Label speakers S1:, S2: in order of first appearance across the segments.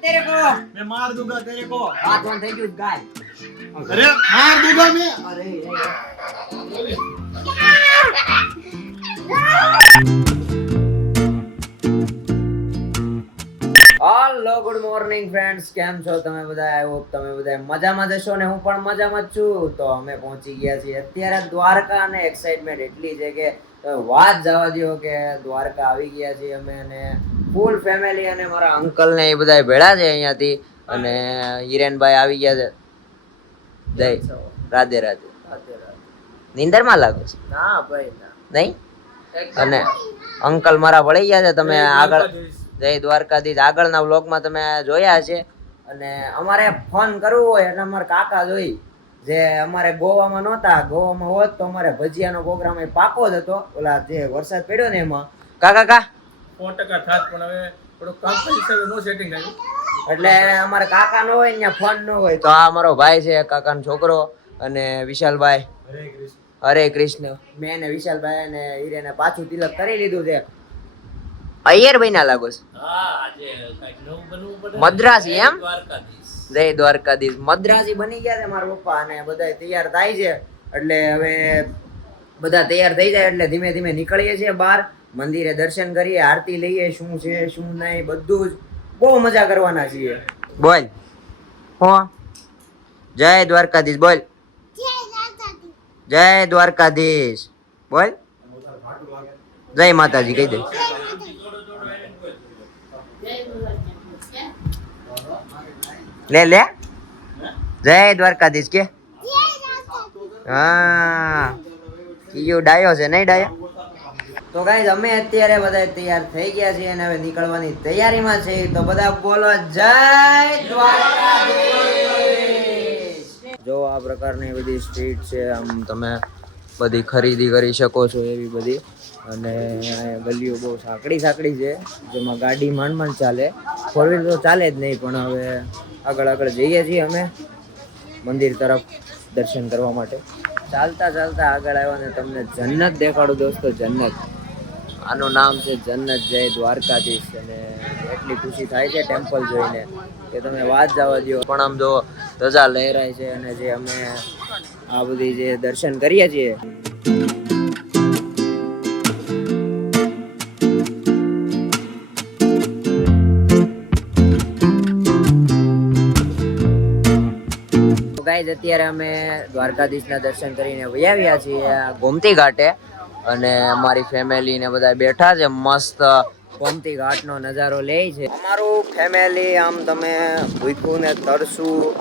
S1: तेरे को
S2: मैं मार दूंगा तेरे को
S1: हाथ वन થઈ ગયું ગાય
S2: अरे मार दूंगा मैं
S1: અરે હાલો ગુડ મોર્નિંગ ફ્રેન્ડ્સ કેમ છો તમે બધા આઈ હોપ તમે બધા મજામાં જશો ને હું પણ મજામાં જ છું તો અમે પહોંચી ગયા છીએ અત્યારે દ્વારકા અને એક્સાઇટમેન્ટ એટલી છે કે તમે વાત જવા દો કે દ્વારકા આવી ગયા છીએ અમે અને ફૂલ ફેમિલી અને મારા અંકલ ને એ બધા ભેળા છે અહીંયાથી. અને હિરેનભાઈ આવી ગયા છે. જય. રાધે રાધે. નીંદરમાં લાગો છો?
S3: ના ભાઈ ના.
S1: નહીં? અને અંકલ મારા વળી ગયા છે. તમે આગળ જય દ્વારકાધીશ. આગળના વ્લોગમાં તમે જોયા છે. અને અમારે ફોન કરવો હોય એટલે અમારે કાકા જોઈ. જે અમારે ગોવામાં નહોતા ગોવામાં હોત તો અમારે ભજીયાનો પ્રોગ્રામ એ પાકો જ હતો. ઓલા જે વરસાદ પડ્યો ને એમાં. કાકા કા?
S3: સો ટકા થાત પણ હવે થોડુંક કામ કરી નો સેટિંગ આવ્યું
S1: એટલે અમારા કાકા નો હોય ત્યાં ફોન નો હોય તો આ અમારો ભાઈ છે કાકા નો છોકરો અને વિશાલભાઈ. હરે કૃષ્ણ. મેં ને વિશાલભાઈ અને હીરે પાછું તિલક કરી લીધું છે. અય્યર ભાઈ ના લાગો મદ્રાસી એમ? જય દ્વારકાધીશ. મદ્રાસી બની ગયા છે મારા પપ્પા અને બધા તૈયાર થાય છે. એટલે હવે બધા તૈયાર થઈ જાય એટલે ધીમે ધીમે નીકળીએ છીએ બહાર. મંદિરે દર્શન કરીએ આરતી લઈએ શું છે શું નહીં બધું જ. બહુ મજા કરવાના છીએ. બોલ. હો. જય દ્વારકાધીશ બોલ. જય દ્વારકાધીશ. બોલ. જય માતાજી કહી દે. લે લે. જય દ્વારકાધીશ કે. હા. કીયો ડાયો છે નહીં ડાયો? તો ગાઈઝ અમે અત્યારે બધા તૈયાર થઈ ગયા છીએ અને હવે નીકળવાની તૈયારીમાં છે તો બધા બોલો, જય દ્વારકાધીશ. જો આ પ્રકારની બધી સ્ટ્રીટ છે, આમ તમે બધી ખરીદી કરી શકો છો એવી બધી. અને ગલીઓ બહુ સાંકડી સાંકડી છે, જેમાં ગાડી માંડ માંડ ચાલે. ફોર વ્હીલ તો ચાલે જ નહીં, પણ હવે આગળ આગળ જઈએ છીએ અમે મંદિર તરફ દર્શન કરવા માટે. ચાલતા ચાલતા આગળ આવ્યા ને તમને જન્નત દેખાડું દોસ્તો, જન્નત. આનું નામ છે જન્નત જય દ્વારકાધીશ અને એટલી ખુશી થાય છે ટેમ્પલ જોઈને કે તમે વાત જવા દો પણ આમ જો ધજા લહેરાય છે અને જે અમે આ બધી જે દર્શન કરીએ છીએ. ગાઈઝ અત્યારે અમે દ્વારકાધીશના દર્શન કરીને વૈયાવ્યા છીએ ગોમતી ઘાટે. અને અમારી ફેમિલી ને બધા બેઠા છે મસ્ત ગોમતી ઘાટનો નજારો લે છે. અમારું ફેમિલી આમ તમે ભૂખ્યું ને તરસું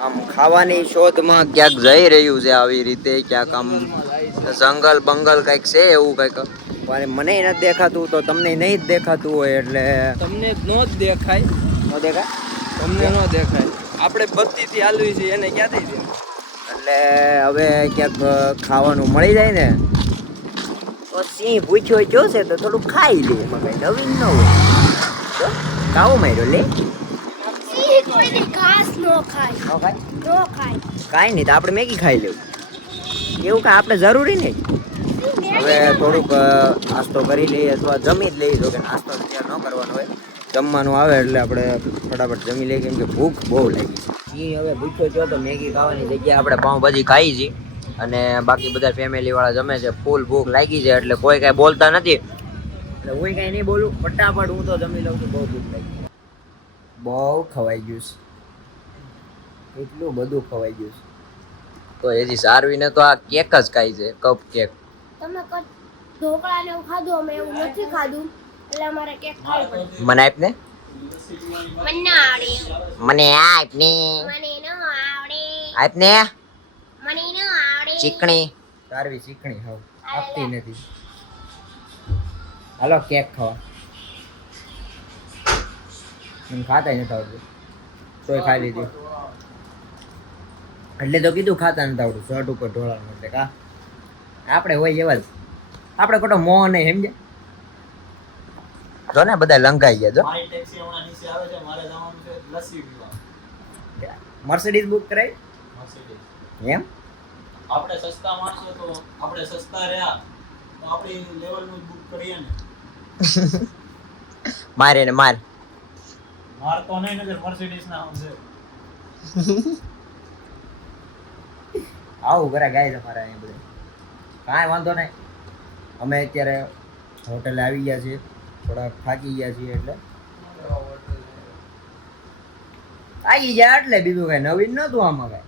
S1: આમ ખાવાની શોધમાં ક્યાંક જઈ રહ્યું છે આવી રીતે ક્યાંક આમ જંગલ બંગલ કંઈક છે એવું કંઈક. પણ મને નથી દેખાતું તો તમને નહીં જ દેખાતું હોય એટલે
S3: તમને ન જ દેખાય.
S1: ન દેખાય?
S3: તમને ન દેખાય. આપણે બત્તી થી હાલવી છે એને ક્યાંથી છે?
S1: એટલે હવે ક્યાંક ખાવાનું મળી જાય ને સિંહ પૂછ્યો જોશે તો થોડું ખાઈ લે. એમાં કઈ નવીન ન હોય. તો કાવો માર્યો લે. કાંઈ નહીં તો આપણે મેગી ખાઈ લેવું. એવું કાંઈ આપણે જરૂરી નહીં. હવે થોડુંક નાસ્તો કરી લઈએ અથવા જમી જ લઈએ. જો કે નાસ્તો તૈયાર ન કરવાનો હોય. જમવાનું આવે એટલે આપણે ફટાફટ જમી લઈએ. કેમ કે ભૂખ બહુ લાગી. છે હવે ભૂખ્યો છો તો મેગી ખાવાની જગ્યાએ આપણે પાઉંભાજી ખાઈ છીએ અને બાકી બધા ફેમિલી વાળા જમે છે. ફૂલ ભૂખ લાગી છે એટલે કોઈ કાંઈ બોલતા નથી. એટલે હું કાંઈ નહીં બોલું ફટાફટ હું તો જમી લઉં છું બહુ ભૂખ લાગી. બહુ ખવાઈ ગયું છે. એટલું બધું ખવાઈ ગયું છે. તો એજી સારવીને તો આ કેક જ ખાઈ છે કપ કેક
S4: તમે ઢોકળા ને ખાધું અમે એવું નથી ખાધું. એટલે અમારે કેક ખાવી પડે.
S1: મને આપ ને?
S4: મને આવડે.
S1: મને આપ ને?
S4: મને ન આવડે.
S1: આપ ને? ચીકણી? તારવી ચીકણી હવ. આપતી નથી. હાલો કેક ખાવા. મને ખાતા નથી આવડતું. તોય ખાઈ લીધી. એટલે તો કીધું ખાતા નથી આવડતું શર્ટ ઉપર ઢોળાનું એટલે કા? આપણે હોય એવા જ. આપણે ખોટો મોહ નહીં સમજે જો ને બધા લંકાઈ ગયા જો.
S2: મારી ટેક્સી હમણાં નીચે આવે છે મારે જવાનું છે લસ્સી પીવા.
S1: મર્સિડીઝ બુક
S2: કરાવી?
S1: એમ?
S2: આપણે સસ્તા માણસો તો આપણે સસ્તા રહ્યા. તો આપણે લેવલનું નું બુક કરીએ ને.
S1: મારે ને માર.
S2: તો નહીં નજર મર્સિડીઝ ના છે.
S1: આવું કરે ગાય તમારે અહીંયા બધે. કાંઈ વાંધો નહીં. અમે અત્યારે હોટેલ આવી ગયા છીએ. થોડા થાકી ગયા છીએ એટલે. આવી ગયા એટલે બીજું કઈ નવીન નતું આમાં કઈ.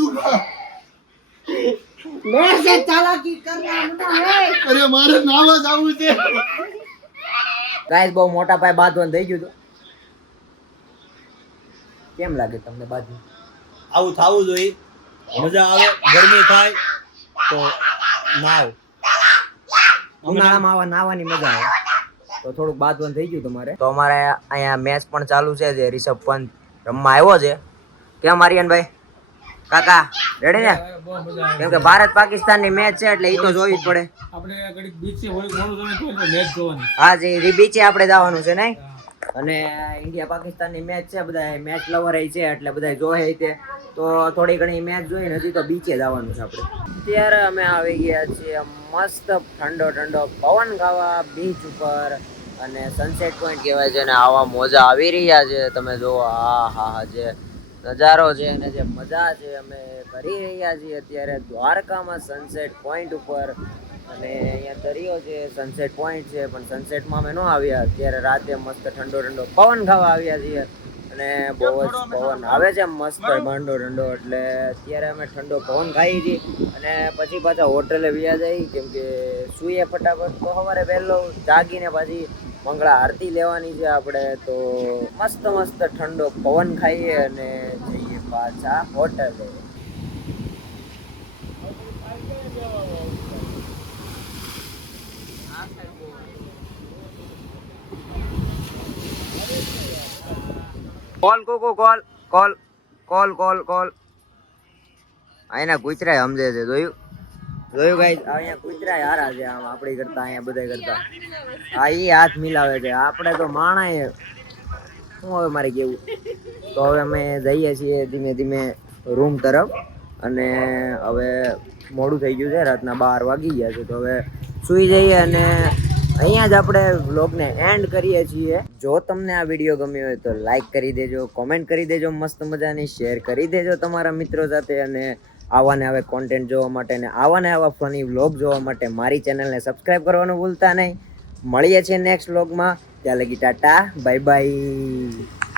S1: મેસે ચાલાકી થઈ ગયું કેમ લાગે તમને બાજુ
S2: આવું થવું જોઈએ. મજા આવે ગરમી થાય તો નાવ.
S1: ઉનાળામાં આવા નાવાની મજા આવે. તો થોડુંક બાદવન થઈ ગયું તમારે. તો અમારે અહીંયા મેચ પણ ચાલુ છે જે રિષભ પંત રમવા આવ્યો છે. કેમ આર્યનભાઈ? કાકા રેડી ને? કેમ કે ભારત પાકિસ્તાનની મેચ છે એટલે એ તો જોવી જ પડે.
S3: આપણે બીચે જોઈ મેચ જોવાની.
S1: હા જી બીચે આપણે જવાનું છે નહીં? અને ઇન્ડિયા પાકિસ્તાનની મેચ છે બધા મેચ લવર છે એટલે બધા જોહે તે. તો થોડી ઘણી મેચ જોઈને નથી તો બીચે જવાનું છે આપણે. અત્યારે અમે આવી ગયા છીએ મસ્ત ઠંડો ઠંડો પવન ખાવા બીચ ઉપર. અને સનસેટ પોઈન્ટ કહેવાય છે અને આવા મોજા આવી રહ્યા છે. તમે જુઓ આ હા હા જે નજારો છે અને જે મજા છે અમે કરી રહ્યા છીએ અત્યારે દ્વારકામાં સનસેટ પોઈન્ટ ઉપર. અને અહીંયા દરિયો છે સનસેટ પોઈન્ટ છે પણ સનસેટમાં અમે ન આવ્યા. અત્યારે રાતે મસ્ત ઠંડો ઠંડો પવન ખાવા આવ્યા છીએ. અને બહુ જ પવન આવે છે મસ્ત ઠંડો ઠંડો. એટલે અત્યારે અમે ઠંડો પવન ખાઈ છીએ. અને પછી પાછા હોટલે વ્યા જઈ કેમ કે સુઈએ ફટાફટ. તો સવારે વહેલો જાગીને પાછી મંગળા આરતી લેવાની છે આપણે, તો મસ્ત મસ્ત ઠંડો પવન ખાઈએ અને જઈએ પાછા હોટલે. કોલ, કોકો કોલ કોલ કોલ કોલ કોલ. અહીંયા કૂતરા સમજે છે, જોયું? જોયું ગાઈસ અહીંયા કૂતરા હારા છે આમ આપણી કરતા, અહીંયા બધા કરતા. આ એ હાથ મિલાવે છે. આપણે તો માણાએ, શું હવે મારે કેવું? તો હવે અમે જઈએ છીએ ધીમે ધીમે રૂમ તરફ અને હવે મોડું થઈ ગયું છે, રાતના બાર વાગી ગયા છે. તો હવે સુઈ જઈએ અને અહીંયા જ આપણે વ્લોગને એન્ડ કરીએ છીએ. જો તમને આ વીડિયો ગમ્યો હોય તો લાઈક કરી દેજો કોમેન્ટ કરી દેજો, મસ્ત મજાની શેર કરી દેજો તમારા મિત્રો સાથે અને આવા ને આવા કોન્ટેન્ટ જોવા માટે ને આવા ને આવા ફની વ્લોગ જોવા માટે મારી ચેનલને સબસ્ક્રાઈબ કરવાનું ભૂલતા નહીં. મળીએ છીએ નેક્સ્ટ વ્લોગમાં ત્યાં લગી ટાટા બાય બાય